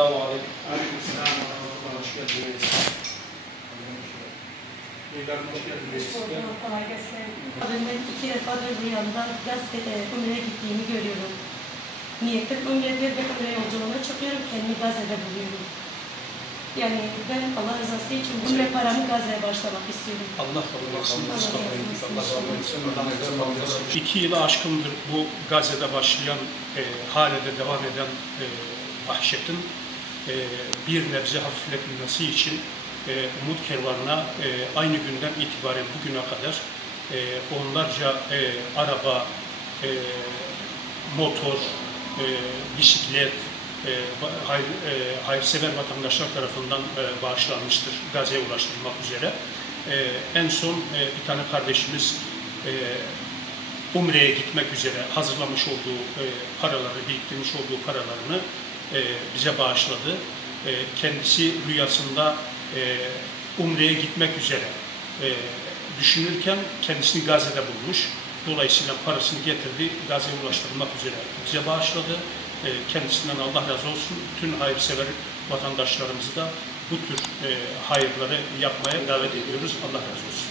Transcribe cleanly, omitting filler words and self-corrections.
Selamun aleyküm. Aleykümselam ve rahmetullah. Hoş geldiniz. Hoş geldiniz. Kolay gelsin. Ben 2 defadır rüyamda gazetede Umre'ye gittiğimi görüyorum. Niyetim Umre'dir ve Umre yolculuğuna çıkıyorum. Kendimi Gazze'de buluyorum. Yani ben Allah rızası için Umre paramı Gazze'ye başlamak istiyorum. Allah kabul etsin. Allah razı olsun. 2 yılı aşkındır bu Gazze'de başlayan, hala da devam eden vahşetin bir nebze hafifletilmesi için Umut Kervanı'na aynı günden itibaren bugüne kadar onlarca araba, motor, bisiklet, hayırsever vatandaşlar tarafından bağışlanmıştır Gazze'ye ulaştırılmak üzere. En son bir tane kardeşimiz Umre'ye gitmek üzere hazırlamış olduğu paraları, biriktirmiş olduğu paralarını bize bağışladı. Kendisi rüyasında Umre'ye gitmek üzere düşünürken kendisini Gazze'de bulmuş. Dolayısıyla parasını getirdi, Gazze'ye ulaştırılmak üzere bize bağışladı. Kendisinden Allah razı olsun. Bütün hayırsever vatandaşlarımızı da bu tür hayırları yapmaya davet ediyoruz. Allah razı olsun.